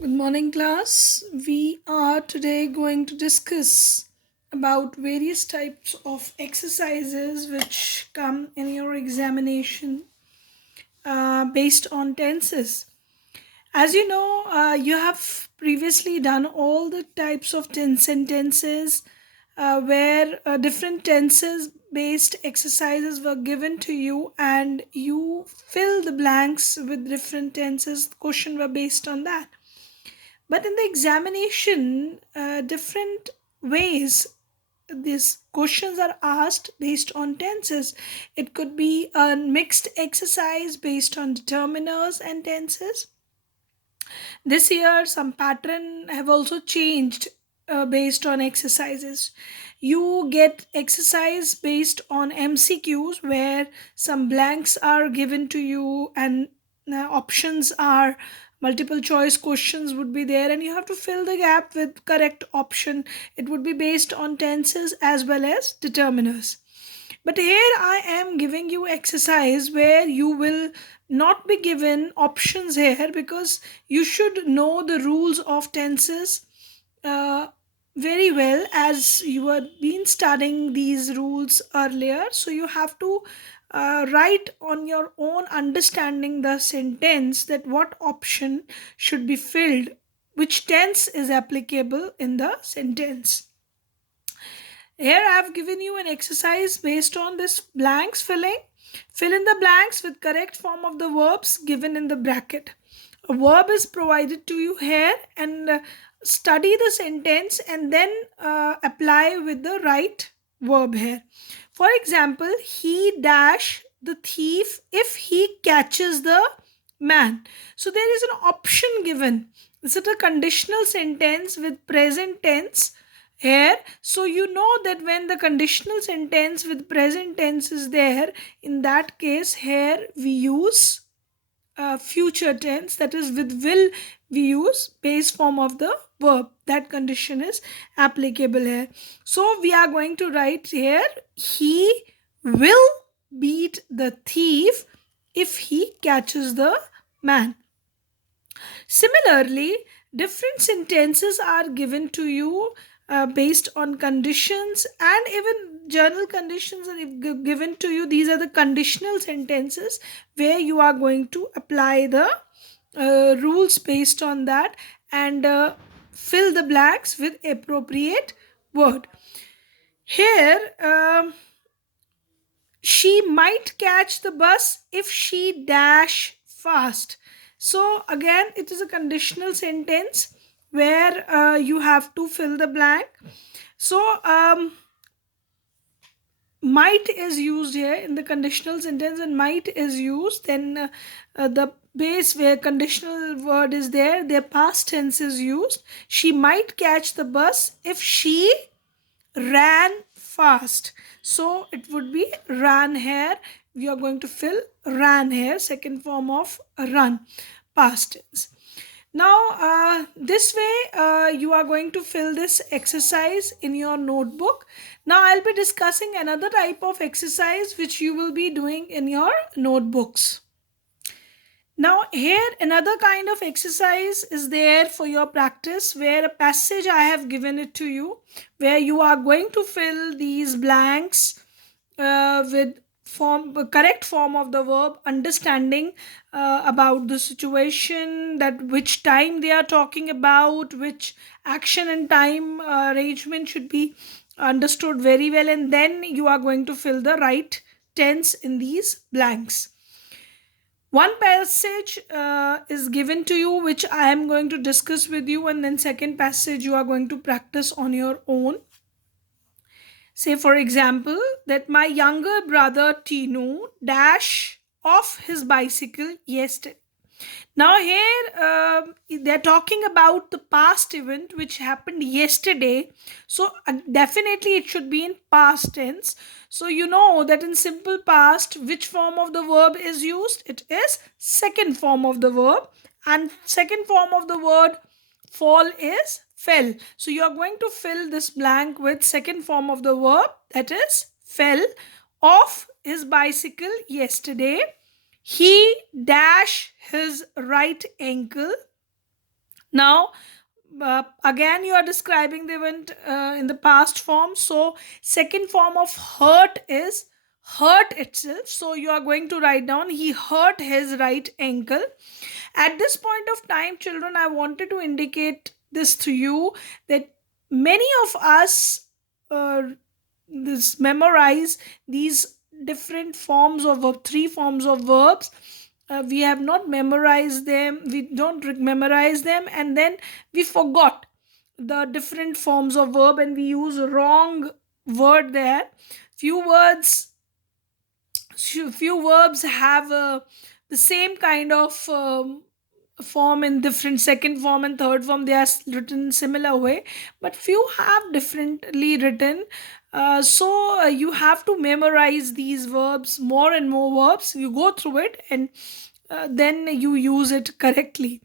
Good morning, class. We are today going to discuss about various types of exercises which come in your examination based on tenses. As you know, you have previously done all the types of sentences where different tenses based exercises were given to you and you fill the blanks with different tenses. The question were based on that. But in the examination, different ways these questions are asked based on tenses. It could be a mixed exercise based on determiners and tenses. This year, some pattern have also changed based on exercises. You get exercise based on MCQs where some blanks are given to you and options are multiple choice questions would be there and you have to fill the gap with correct option. It would be based on tenses as well as determiners. But here I am giving you exercise where you will not be given options here because you should know the rules of tenses uh, very well as you have been studying these rules earlier. So you have to write on your own understanding the sentence that what option should be filled, which tense is applicable in the sentence. Here I have given you an exercise based on this blanks filling. Fill in the blanks with correct form of the verbs given in the bracket. A verb is provided to you here and study the sentence and then apply with the right verb here. For example, he dash the thief if he catches the man. So there is an option given. This is a conditional sentence with present tense here. So you know that when the conditional sentence with present tense is there, in that case here we use future tense, that is with will we use base form of the verb. That condition is applicable here. So we are going to write here, he will beat the thief if he catches the man. Similarly, different sentences are given to you based on conditions, and even journal conditions are given to you. These are the conditional sentences where you are going to apply the rules based on that and fill the blanks with appropriate word. Here, she might catch the bus if she dash fast. So again, it is a conditional sentence where you have to fill the blank. So might is used here in the conditional sentence and might is used, then the base where conditional word is there, their past tense is used. She might catch the bus if she ran fast. So it would be ran here. We are going to fill ran here, second form of run, past tense. Now, this way, you are going to fill this exercise in your notebook. Now, I'll be discussing another type of exercise which you will be doing in your notebooks. Now, here another kind of exercise is there for your practice where a passage I have given it to you where you are going to fill these blanks with correct form of the verb, understanding about the situation, that which time they are talking about, which action and time arrangement should be understood very well, and then you are going to fill the right tense in these blanks. One passage is given to you which I am going to discuss with you, and then second passage you are going to practice on your own. Say for example that my younger brother Tinu dash off his bicycle yesterday. Now here they're talking about the past event which happened yesterday. So definitely it should be in past tense. So you know that in simple past which form of the verb is used? It is second form of the verb, and second form of the word fall is fell. So you are going to fill this blank with second form of the verb, that is fell off his bicycle yesterday. He dash his right ankle Now, again, you are describing the event in the past form. So, second form of hurt is hurt itself. So, you are going to write down he hurt his right ankle. At this point of time, children, I wanted to indicate this to you that many of us memorize these different forms of three forms of verbs. We have not memorized them, we don't memorize them, and then we forgot the different forms of verb and we use wrong word there. few words Few verbs have the same kind of form in different second form and third form. They are written similar way, but few have differently written. So you have to memorize these verbs, more and more verbs. You go through it and then you use it correctly.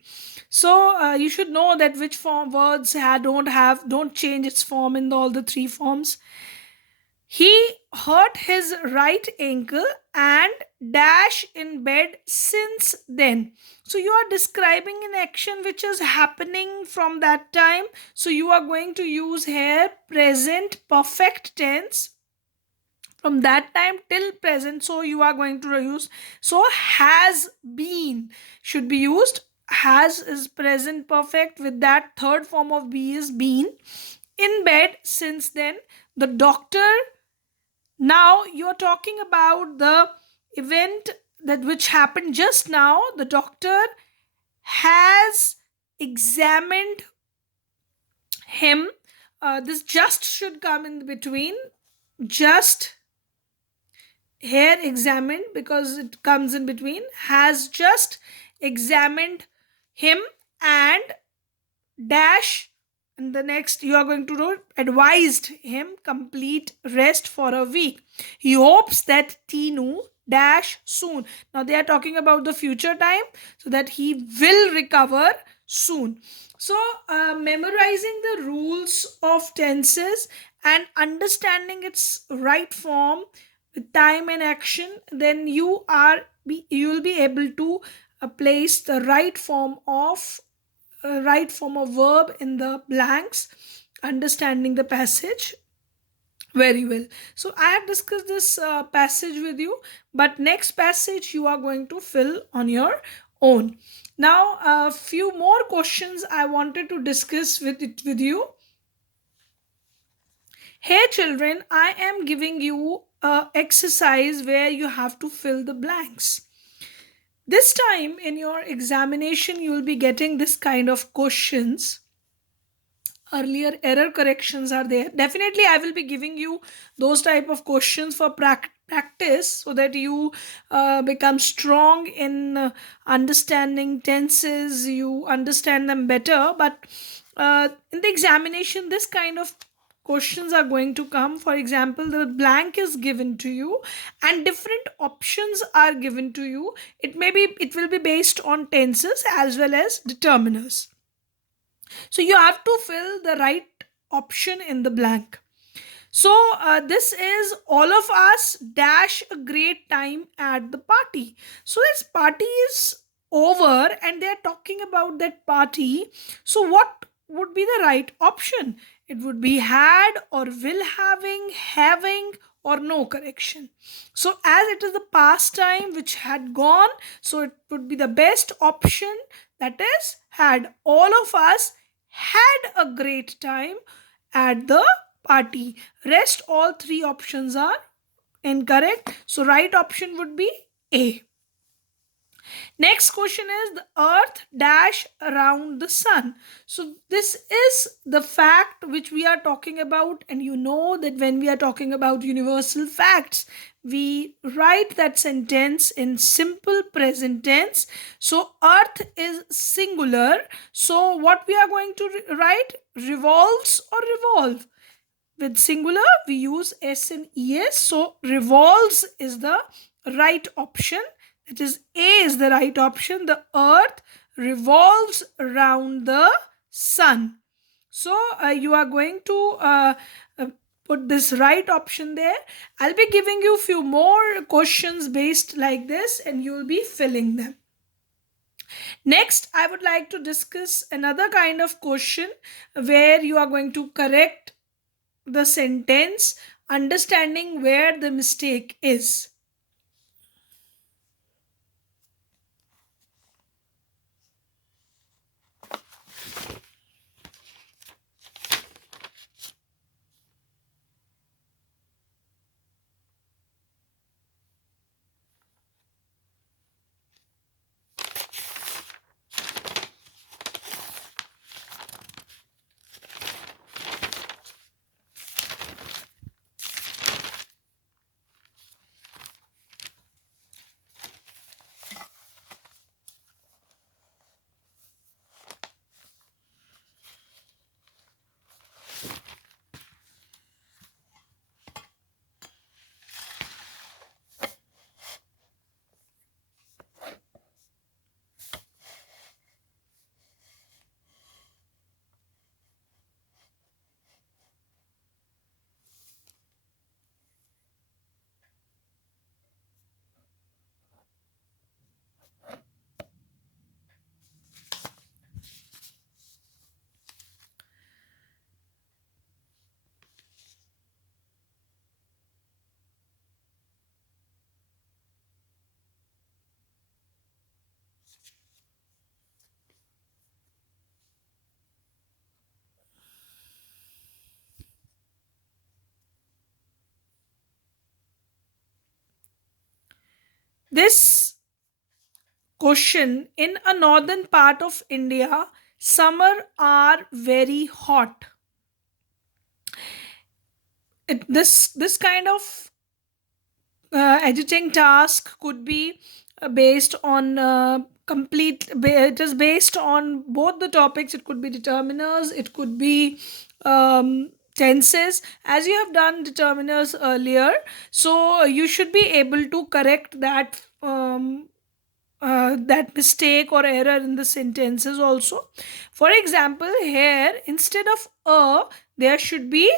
So you should know that which form words don't change its form in all the three forms. He hurt his right ankle and dash in bed since then. So you are describing an action which is happening from that time. So you are going to use here present perfect tense from that time till present. So you are going to use, so has been should be used. Has is present perfect, with that third form of be is been. In bed since then. The doctor, now you're talking about the event that which happened just now. The doctor has examined him. This just should come in between. Just here examined, because it comes in between. Has just examined him and dash, and the next you are going to do advised him complete rest for a week. He hopes that Tinu dash soon. Now they are talking about the future time, so that he will recover soon. So memorizing the rules of tenses and understanding its right form with time and action, then you will be able to place the right form of verb in the blanks, understanding the passage very well. So I have discussed this passage with you, but next passage you are going to fill on your own. Now a few more questions I wanted to discuss with you. Hey children, I am giving you a exercise where you have to fill the blanks. This time in your examination you will be getting this kind of questions. Earlier error corrections are there. Definitely I will be giving you those type of questions for practice, so that you become strong in understanding tenses, you understand them better. But in the examination this kind of questions are going to come. For example, the blank is given to you and different options are given to you. It will be based on tenses as well as determiners. So you have to fill the right option in the blank. So this is all of us dash a great time at the party. So this party is over and they are talking about that party. So what would be the right option? It would be had or will having or no correction. So as it is the past time which had gone, so it would be the best option, that is had. All of us had a great time at the party. Rest all three options are incorrect. So right option would be A. Next question is the earth dash around the sun. So this is the fact which we are talking about, and you know that when we are talking about universal facts, we write that sentence in simple present tense. So earth is singular. So what we are going to write? Revolves or revolve. With singular we use s and es, so revolves is the right option. That is A is the right option. The earth revolves around the sun. So you are going to uh, put this right option there. I'll be giving you few more questions based like this and you will be filling them. Next, I would like to discuss another kind of question where you are going to correct the sentence, understanding where the mistake is. This question: in a northern part of India, summer are very hot. This kind of editing task could be based on it is based on both the topics. It could be determiners, it could be tenses, as you have done determiners earlier. So you should be able to correct that mistake or error in the sentences also. For example, here instead of a, there should be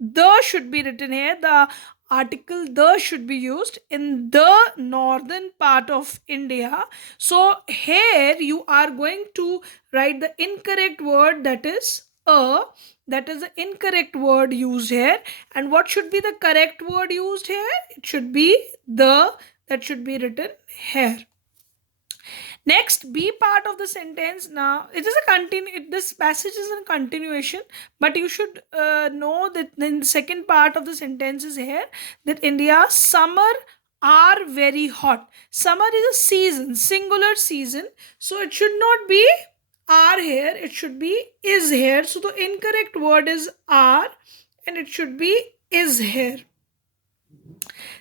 the should be written here. The article the should be used in the northern part of India. So here you are going to write the incorrect word, that is a. That is the incorrect word used here. And what should be the correct word used here? It should be the, that should be written here. Next, B part of the sentence. Now, it is a this passage is a continuation, but you should know that in the second part of the sentence is here that India's summer are very hot. Summer is a season, singular season, so it should not be are here. It should be is here. So the incorrect word is are, and it should be is here.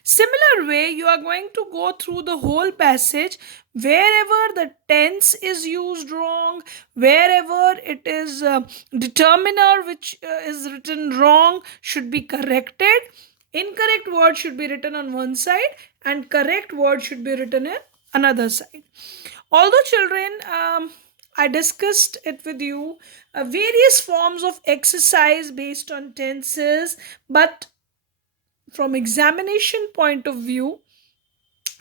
Similar way, you are going to go through the whole passage. Wherever the tense is used wrong, wherever it is determiner which is written wrong, should be corrected. Incorrect word should be written on one side, and correct word should be written in another side. Although children, I discussed it with you, various forms of exercise based on tenses, but from examination point of view,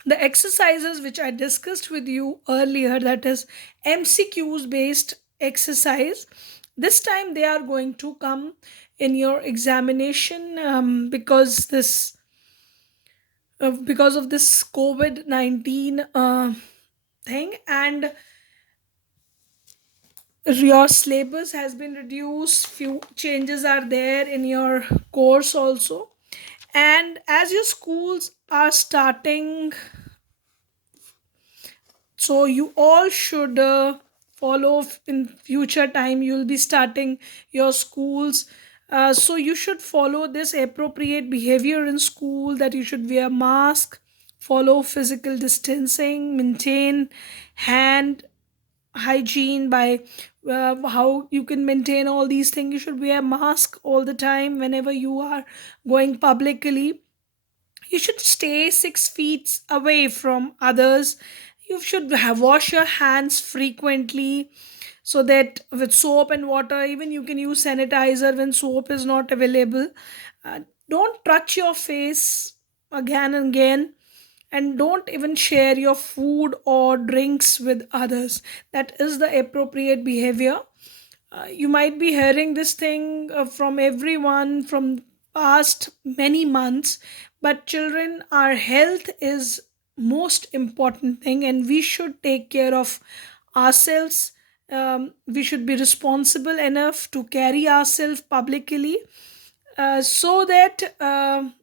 the exercises which I discussed with you earlier, that is MCQs based exercise, this time they are going to come in your examination, because of this COVID-19 thing, and your syllabus has been reduced, few changes are there in your course also. And as your schools are starting, so you all should follow in future time you'll be starting your schools. So you should follow this appropriate behavior in school, that you should wear mask, follow physical distancing, maintain hand hygiene. By how you can maintain all these things: you should wear mask all the time whenever you are going publicly. You should stay 6 feet away from others. You should have wash your hands frequently, so that with soap and water. Even you can use sanitizer when soap is not available. Don't touch your face again and again. and don't even share your food or drinks with others. That is the appropriate behavior. You might be hearing this thing from everyone from past many months, but children, our health is most important thing, and we should take care of ourselves. We should be responsible enough to carry ourselves publicly, so that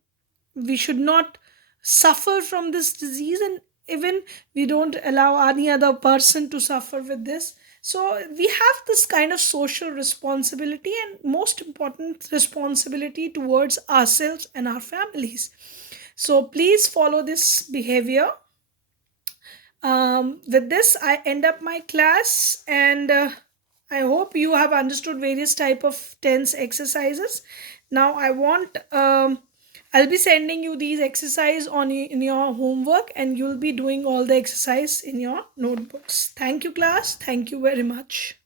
we should not suffer from this disease, and even we don't allow any other person to suffer with this. So we have this kind of social responsibility, and most important responsibility towards ourselves and our families. So please follow this behavior. With this I end up my class, and I hope you have understood various type of tense exercises. Now I'll be sending you these exercise in your homework, and you'll be doing all the exercise in your notebooks. Thank you, class. Thank you very much.